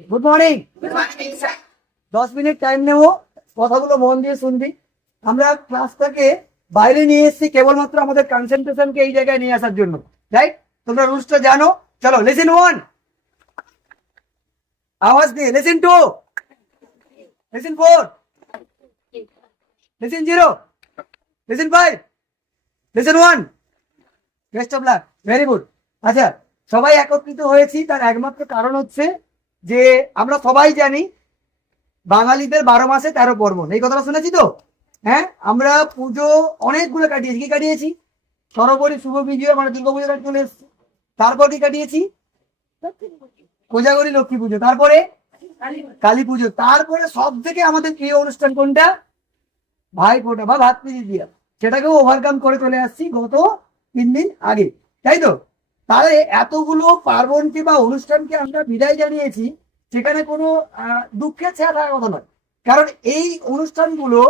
Good morning দশ minute time নেব। কথাগুলো মন দিয়ে শুনবি। আমরা ক্লাসটাকে বাইরে নিয়ে এসেছি কেবলমাত্র আমাদের কনসেন্ট্রেশনকে এই জায়গায় নিয়ে আসার জন্য। রাইট তোমরা রুলসটা জানো। চলো লেসেন ওয়ান আওয়াজ দিয়ে lesson two lesson four lesson zero lesson five lesson one best of luck very good আচ্ছা সবাই একত্রিত হয়েছি তার একমাত্র কারণ হচ্ছে যে আমরা সবাই জানি বাঙালিদের বারো মাসে তেরো পর্বণ। এই কথাটা শুনেছি তো? হ্যাঁ? আমরা পুজো অনেকগুলো কাটিয়েছি। কি কাটিয়েছি? সর্বোপরি শুভ বিজয় মানে দুর্গা পুজো চলে এসছে। তারপর কি কাটিয়েছি? কোজাগরি লক্ষ্মী পুজো। তারপরে? কালী পুজো। তারপরে সব থেকে আমাদের প্রিয় অনুষ্ঠান কোনটা? ভাই ফোটা বা ভাত পিজি দিয়া সেটাকেও ওভারকাম করে চলে আসছি গত তিন দিন আগে। তাই তো? তাহলে এতগুলো পার্বণকে বা অনুষ্ঠানকে আমরা বিদায় জানিয়েছি সেখানে কোনো দুঃখের ছায়া থাকার কথা নয়। কারণ এই অনুষ্ঠানগুলো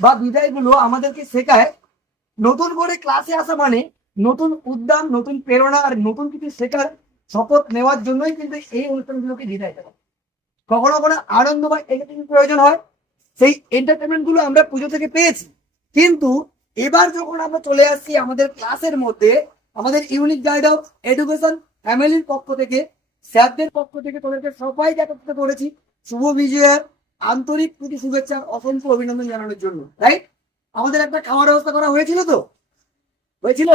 বা বিদায়গুলো আমাদেরকে শেখায় নতুন করে ক্লাসে আসা মানে নতুন উদ্যম নতুন প্রেরণা আর নতুন কিছু শেখার শপথ নেওয়ার জন্যই কিন্তু এই অনুষ্ঠানগুলোকে বিদায় দেওয়া কখনো কখনো আনন্দ বা entertainment প্রয়োজন হয়। সেই এন্টারটেনমেন্টগুলো আমরা পুজো থেকে পেয়েছি। কিন্তু এবার যখন আমরা চলে আসছি আমাদের ক্লাসের মধ্যে, আমাদের ইউনিক গাইড অফ এডুকেশন ফ্যামিলির পক্ষ থেকে স্যারদের পক্ষ থেকে তোদেরকে সবাইকে একত্রিত করেছি শুভ বিজয়ের আন্তরিক প্রতি, শুভেচ্ছা, অসংখ্য অভিনন্দন জানানোর জন্য রাইট আমাদের একটা খাওয়ার ব্যবস্থা করা হয়েছিল তো? হয়েছিল?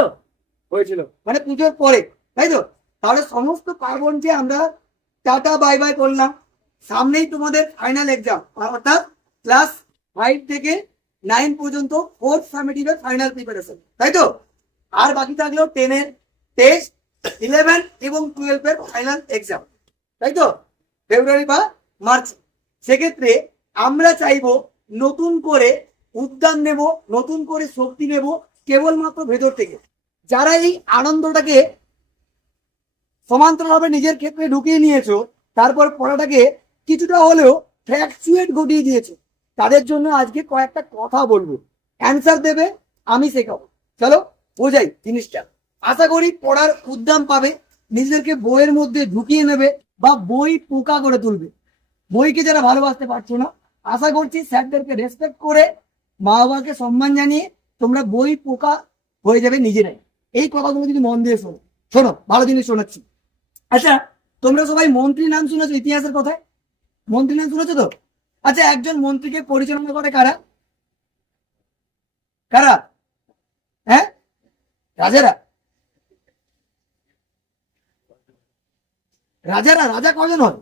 হয়েছিল। মানে পুজোর পরে, তাই তো? তাহলে সমস্ত পার্বণকে আমরা টাটা বাই বাই করলাম। সামনেই তোমাদের ফাইনাল এক্সাম অর্থাৎ ক্লাস ফাইভ থেকে নাইন পর্যন্ত ফোর্থ সামেটিভের ফাইনাল প্রিপারেশন তাই তো? আর বাকি থাকল টেনের টেস্ট ইলেভেন এবং টুয়েলভের ফাইনাল এক্সাম, তাই তো? ফেব্রুয়ারি বা মার্চ। সেক্ষেত্রে আমরা চাইব নতুন করে উদ্যান নেব, নতুন করে শক্তি নেব কেবলমাত্র ভেতর থেকে। যারা এই আনন্দটাকে সমান্তরালভাবে নিজের ক্ষেত্রে ঢুকিয়ে নিয়েছো, তারপর পড়াটাকে কিছুটা হলেও ফ্র্যাকচুয়েট ঘটিয়ে দিয়েছ, তাদের জন্য আজকে কয়েকটা কথা বলব। অ্যান্সার দেবে, আমি শেখাবো। চলো, বোঝাই জিনিসটা। আশা করি পড়ার উদ্যম পাবে, নিজেদেরকে বইয়ের মধ্যে ঢুকিয়ে নেবে বা বই পোকা করে তুলবে। বইকে যারা ভালোবাসতে পারছ না, আশা করছি স্যারদেরকে রেসপেক্ট করে মা বাবাকে সম্মান জানিয়ে তোমরা বই পোকা হয়ে যাবে নিজেরাই। এই কথাগুলো যদি মন দিয়ে শোনো শোনো, ভালো জিনিস শোনাচ্ছি। আচ্ছা তোমরা সবাই মন্ত্রীর নাম শুনেছো ইতিহাসের কথায়? মন্ত্রীর নাম শুনেছো তো? আচ্ছা একজন মন্ত্রীকে পরিচালনা করে কারা? কারা? হ্যাঁ? রাজারা। রাজারা, রাজা কজন হয়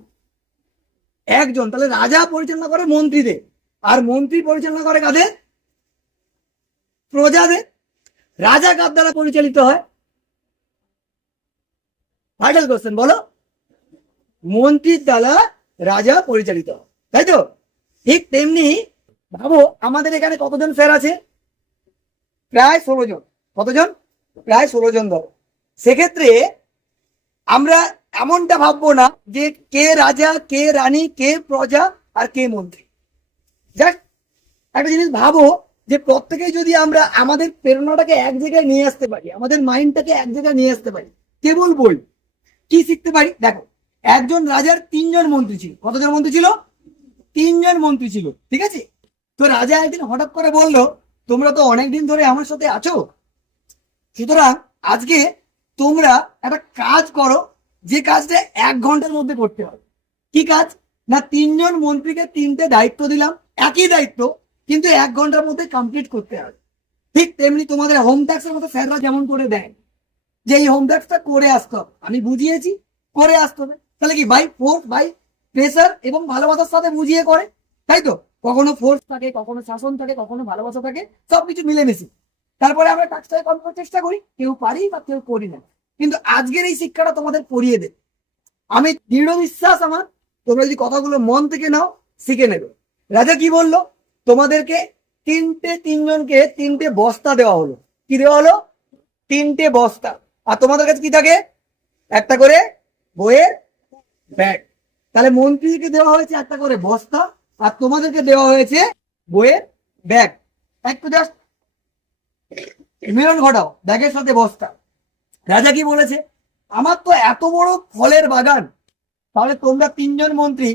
একজন। তাহলে রাজা পরিচালনা করে মন্ত্রীদের। আর মন্ত্রী পরিচালনা করে কাদের? প্রজাদের। রাজা কার দ্বারা পরিচালিত হয়? ভাইটাল কোশ্চেন বলো। মন্ত্রীর দ্বারা রাজা পরিচালিত হয়। তাই তো? ঠিক তেমনি ভাবো আমাদের এখানে কতজন স্যার আছে? প্রায় ষোলো জন। কতজন? প্রায় ষোলো জন ধরো। সেক্ষেত্রে আমরা এমনটা ভাববো না যে কে রাজা, কে রানী, কে প্রজা আর কে মন্ত্রী। জাস্ট একটা জিনিস ভাবো যে প্রত্যেকেই যদি আমরা আমাদের প্রেরণাটাকে এক জায়গায় নিয়ে আসতে পারি, আমাদের মাইন্ডটাকে এক জায়গায় নিয়ে আসতে পারি, কেবল বই। কি শিখতে পারি? দেখো, একজন রাজার তিনজন মন্ত্রী ছিল। কতজন মন্ত্রী ছিল? তিনজন মন্ত্রী ছিল, ঠিক আছে? তো রাজা একদিন হঠাৎ করে বলল, তোমরা তো অনেকদিন ধরে আমার সাথে আছো। সুতরাং আজকে তোমরা একটা কাজ করো যে কাজটা এক ঘণ্টার মধ্যে করতে হবে। কি কাজ? না, তিনজন মন্ত্রীকে তিনটে দায়িত্ব দিলাম, একই দায়িত্ব, কিন্তু এক ঘণ্টার মধ্যে কমপ্লিট করতে হবে। ঠিক তেমনি তোমাদের হোম ট্যাক্সের মতো স্যাররা যেমন করে দেয়, যে এই হোম ট্যাক্সটা করে আসতে হবে। আমি বুঝিয়েছি, করে আসতে হবে। তাহলে কি বাই ফোর্স বাই প্রেসার এবং ভালোবাসার সাথে বুঝিয়ে করে, তাই তো? কখনো ফোর্স থাকে, কখনো শাসন থাকে, কখনো ভালোবাসা থাকে, সবকিছু মিলেমিশে। তারপরে আমরা টাক্সটাকে কম করার চেষ্টা করি, কেউ পারি বা কেউ করি না। কিন্তু আজকের এই শিক্ষাটা তোমাদের পড়িয়ে দেবে। আমি দৃঢ় বিশ্বাস আমার, তোমরা যদি কথাগুলো মন থেকে নাও, শিখে নেবে। রাজা কি বলল? তোমাদেরকে তিনটে তিনজনকে তিনটে বস্তা দেওয়া হলো। কি দেওয়া হলো? তিনটে বস্তা। আর তোমাদের কাছে কি থাকে? একটা করে বইয়ের ব্যাগ। তাহলে মন্ত্রীকে দেওয়া হয়েছে একটা করে বস্তা, আর তোমাদেরকে দেওয়া হয়েছে বইয়ের ব্যাগ। একটু জাস্ট মিলন ঘটাও, ব্যাগের সাথে বস্তা। রাজা কি বলেছে? আমার তো এত বড় ফলের বাগান, তাহলে তোমরা তিনজন মন্ত্রী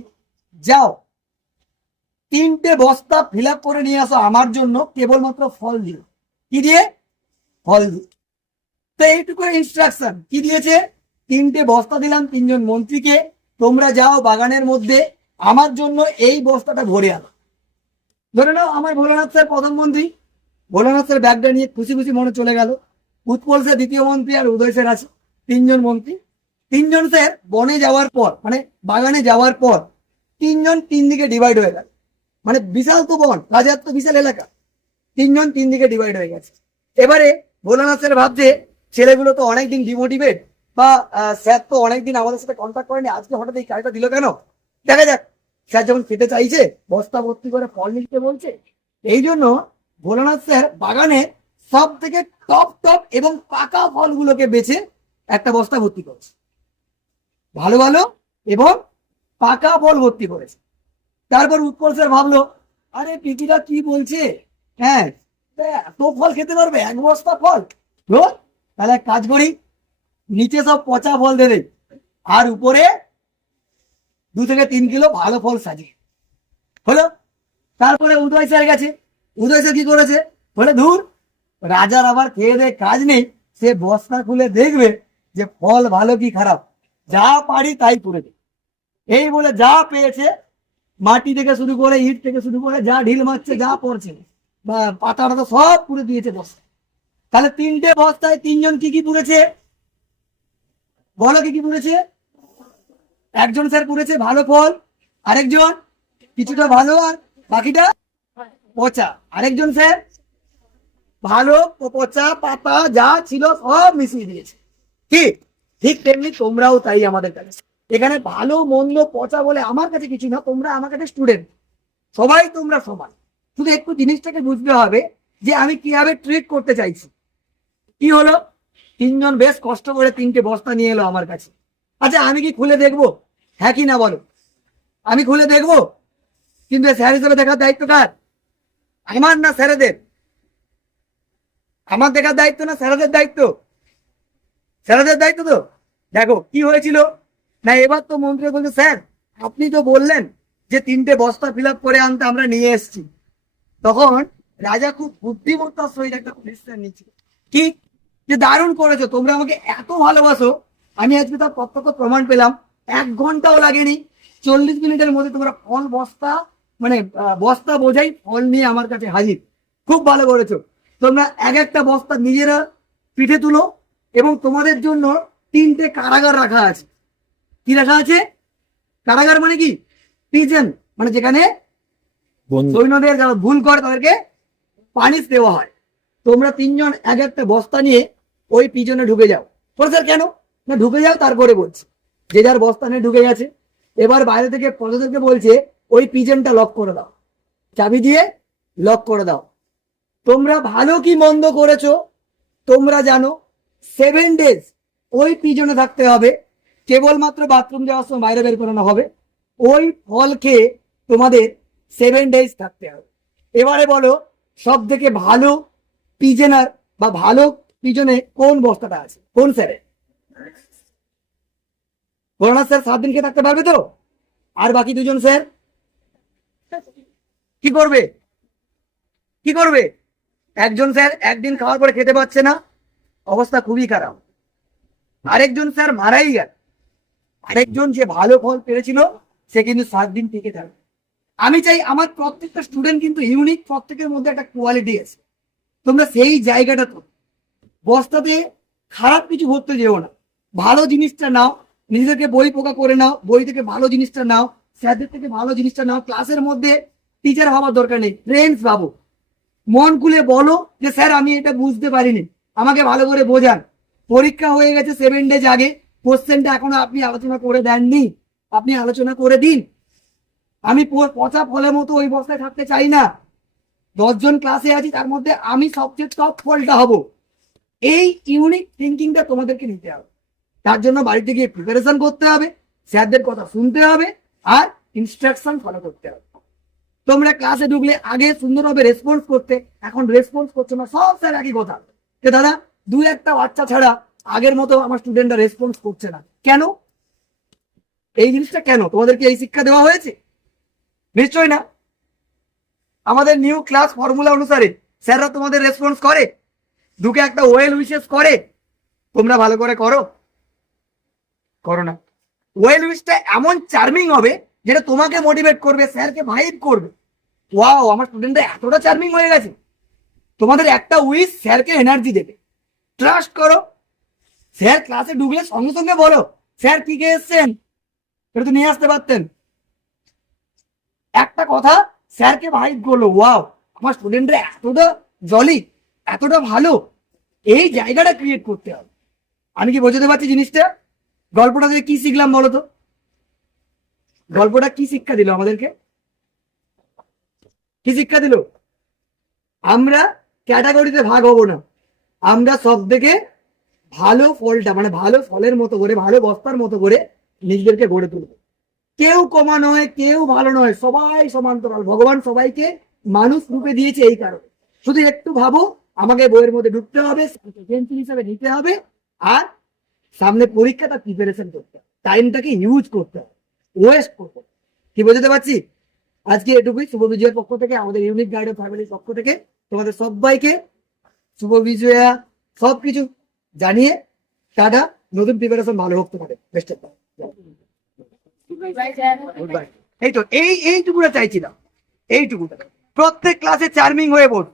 যাও, তিনটে বস্তা ফিল করে নিয়ে আসো আমার জন্য, কেবলমাত্র ফল দিয়ে কি দিয়ে? ফল তো এইটুকু ইনস্ট্রাকশন কি দিয়েছে? তিনটে বস্তা দিলাম তিনজন মন্ত্রীকে, তোমরা যাও বাগানের মধ্যে, আমার জন্য এই বস্তাটা ভরে আনো। ধরে নাও, আমার ভোলানাথ স্যার প্রধানমন্ত্রী। ভোলানাথ স্যার ব্যাগটা নিয়ে খুশি খুশি মনে চলে গেল। উৎপল স্যার দ্বিতীয় মন্ত্রী আর উদয় স্যার আছে, তিনজন মন্ত্রী। তিনজন স্যার বনে যাওয়ার পর মানে বাগানে যাওয়ার পর, তিনজন তিন দিকে ডিভাইড হয়ে গেল মানে বিশাল তো বন রাজার তো বিশাল এলাকা। তিনজন তিন দিকে ডিভাইড হয়ে গেছে। এবারে ভোলানাথ স্যার ভাবছে, ছেলেগুলো তো অনেকদিন ডিমোটিভেট বা স্যার তো অনেকদিন আমাদের সাথে কন্ট্যাক্ট করেনি, আজকে হঠাৎ এই কাজটা দিল কেন? দেখা যাক। স্যার যখন খেতে চাইছে, বস্তা ভর্তি করে ফল নিতে বলছে, এই জন্য ভোলানাথ স্যার বাগানে সব থেকে টপ টপ এবং পাকা ফলগুলোকে বেছে একটা বস্তা ভর্তি করেছে। ভালো ভালো এবং পাকা ফল ভর্তি করেছে। তারপর উৎপল স্যার ভাবলো, আরে পিকিরা কি বলছে? হ্যাঁ এত ফল খেতে পারবে? এক বস্তা ফল? তাহলে এক কাজ করি, নিচে সব পচা ফল দেবে আর উপরে দু থেকে তিন কিলো ভালো ফল সাজিয়ে হলো? তারপরে উদয় স্যার গেছে। উদয় স্যার কি করেছে? বলে, ধুর রাজার আবার খেয়ে দেয়ে কাজ নেই, সে বস্তা খুলে দেখবে যে ফল ভালো কি খারাপ। যা পারি তাই করে দে। এই বলে যা পেয়েছে, মাটি থেকে শুরু করে ইট থেকে শুরু করে যা ঢিল মারছে, যা পড়ছে, বা পাতা টাতা সব পুড়ে দিয়েছে বস্তা তাহলে তিনটে বস্তায় তিনজন কি কি পুড়েছে? বলো কি কি পুড়েছে? একজন স্যার পুড়েছে ভালো ফল, আরেকজন কিছুটা ভালো আর বাকিটা পচা। আরেকজন স্যার ভালো পচা, পাতা যা ছিল সব মিশিয়ে দিয়েছে। কি? ঠিক তেমনি তোমরাও তাই আমাদের কাছে। এখানে ভালো, মন্দ, পচা বলে আমার কাছে কিছু না, তোমরা আমার কাছে স্টুডেন্ট সবাই তোমরা সমান। শুধু একটু জিনিসটাকে বুঝতে হবে যে আমি কীভাবে ট্রিট করতে চাইছি। কি হলো? তিনজন বেশ কষ্ট করে তিনটে বস্তা নিয়ে এলো আমার কাছে। আচ্ছা আমি কি খুলে দেখব? হ্যাঁ কি না বলো? আমি খুলে দেখব? কিন্তু স্যার হিসেবে দেখার দায়িত্ব কার? আমার না স্যারেদের আমার দেখার দায়িত্ব না স্যারাদের দায়িত্ব? স্যারাদের দায়িত্ব তো? দেখো, কি হয়েছিল? না, এবার তো মন্ত্রী বলছে, স্যার, আপনি তো বললেন যে তিনটে বস্তা ফিল করে আনতে আমরা নিয়ে এসেছি। তখন রাজা খুব বুদ্ধিমত্তার সহিত একটা ডিসিশন নিচ্ছে কি? যে দারুণ করেছ, তোমরা আমাকে এত ভালোবাসো, আমি আজকে তার প্রত্যক্ষ প্রমাণ পেলাম। এক ঘন্টাও লাগেনি। চল্লিশ মিনিটের মধ্যে তোমরা ফল বস্তা মানে বস্তা বোঝাই ফল নিয়ে আমার কাছে হাজির। খুব ভালো করেছ। তোমরা এক একটা বস্তা নিজেরা পিঠে তুলো এবং তোমাদের জন্য তিনটে কারাগার রাখা আছে। কি রাখা আছে? কারাগার মানে কি? প্রিজন মানে যেখানে সৈন্যদের যারা ভুল করে তাদেরকে পানিশ দেওয়া হয়। তোমরা তিনজন এক একটা বস্তা নিয়ে ওই পিছনে ঢুকে যাও। বলে স্যার কেন? না ঢুকে যাও তারপরে বলছি। যে যার বস্তা নিয়ে ঢুকে গেছে এবার বাইরে থেকে প্রজাদেরকে বলছে ওই পিজনটা লক করে দাও। চাবি দিয়ে লক করে দাও। তোমরা ভালো কি মন্দ করেছ? তোমরা জানো সেভেন ডেজ ওই পিজনে থাকতে হবে। কেবলমাত্র বাথরুম যাওয়ার সময় বাইরে বের করানো হবে। ওই ফল খেয়ে তোমাদের সেভেন ডেজ থাকতে হবে। এবারে বলো সব থেকে ভালো পিজনার বা ভালো পিজনে কোন বস্তাটা আছে? কোন স্যারে করোনা স্যার সাত দিন খেয়ে থাকতে পারবে তো? আর বাকি দুজন স্যার কি করবে? কি করবে? একজন স্যার একদিন খাওয়ার পরে খেতে পাচ্ছে না। অবস্থা খুবই খারাপ। আরেকজন স্যার মারাই গেল। আরেকজন যে ভালো ফল পেরেছিল, সে কিন্তু সাত দিন টিকে থাকবে। আমি চাই আমার প্রত্যেকটা স্টুডেন্ট কিন্তু ইউনিক প্রত্যেকের মধ্যে একটা কোয়ালিটি আছে। তোমরা সেই জায়গাটা তো বস্তাতে খারাপ কিছু ভরতে যেও না। ভালো জিনিসটা নাও। নিজেদেরকে বই পোকা করে নাও। বই থেকে ভালো জিনিসটা নাও। স্যারদের থেকে ভালো জিনিসটা নাও। ক্লাসের মধ্যে টিচার হওয়ার দরকার নেই। ফ্রেন্ডস ভাবো মন খুলে বলো যে, স্যার, আমি এটা বুঝতে পারিনি। আমাকে ভালো করে বোঝান। পরীক্ষা হয়ে গেছে সেভেন ডেজ আগে। কোশ্চেনটা এখনও আপনি আলোচনা করে দেননি। আপনি আলোচনা করে দিন। আমি পচা ফলের মতো ওই বস্তায় থাকতে চাই না। দশজন ক্লাসে আছি, তার মধ্যে আমি সবচেয়ে টপ ফলটা হব। এই ইউনিক থিঙ্কিংটা তোমাদেরকে নিতে হবে। তার জন্য বাড়িতে গিয়ে প্রিপারেশন করতে হবে, স্যারদের কথা শুনতে হবে, আর ইনস্ট্রাকশন ফলো করতে হবে। তোমরা ক্লাসে ঢুকলে আগে সুন্দরভাবে রেসপন্স করতে, এখন রেসপন্স করছ না, সব স্যার একই কথা। যে দাদা, দু একটা বাচ্চা ছাড়া আগের মতো আমার স্টুডেন্টরা রেসপন্স করছে না। কেন? এই জিনিসটা কেন? তোমাদেরকে এই শিক্ষা দেওয়া হয়েছে? নিশ্চয়ই না। আমাদের নিউ ক্লাস ফর্মুলা অনুসারে স্যাররা তোমাদের রেসপন্স করে। দুকে একটা ওয়েল উইশেস করে। তোমরা ভালো করে করো। করো না। ওয়েল উইশটা এমন চার্মিং হবে যেটা তোমাকে মোটিভেট করবে, স্যারকে ভাইব করবে। ওয়াও আমার স্টুডেন্টরা এতটা চার্মিং হয়ে গেছে। তোমাদের একটা উইশ স্যারকে এনার্জি দেবে। ট্রাস্ট করো। স্যার ক্লাসে ঢুকলে সঙ্গে সঙ্গে বলো, স্যার, কি কে এসছেন? এটা তো নিয়ে আসতে পারতেন। একটা কথা, স্যারকে ভাইব করল ওয়াও আমার স্টুডেন্টরা এতটা জলি এতটা ভালো। এই জায়গাটা ক্রিয়েট করতে হবে। আমি কি বোঝাতে পারছি জিনিসটা? গল্পটা থেকে কি শিখলাম বলো তো? গল্পটা কি শিক্ষা দিল আমাদেরকে? কি শিক্ষা দিল? আমরা ক্যাটাগরিতে ভাগ হব না। আমরা সব থেকে ভালো ফলটা মানে ভালো ফলের মতো করে, ভালো বস্তার মতো করে নিজেদেরকে গড়ে তুলব। কেউ কমা নয়, কেউ ভালো নয়, সবাই সমান্তরাল। ভগবান সবাইকে মানুষ রূপে দিয়েছে এই কারণে। শুধু একটু ভাবো, আমাকে বইয়ের মধ্যে ঢুকতে হবে হিসাবে নিতে হবে, আর সামনে পরীক্ষাটা প্রিপারেশন করতে হবে। টাইমটাকে ইউজ করতে হবে। ওয়েস্ট করতে হবে। কি বোঝাতে পারছি? আজকে এটুকুই। শুভ বিজয়ের পক্ষ থেকে আমাদের ইউনিক গাইড ফ্যামিলির পক্ষ থেকে তোমাদের সবাইকে শুভ বিজয়া। সবকিছু জানিয়ে টাটা। নতুন প্রিপারেশন ভালো হোক তোমাদের। বেস্ট অফ এই তো এই এইটুকুটা চাইছিলাম। এইটুকুটা। প্রত্যেক ক্লাসে চার্মিং হয়ে বোধ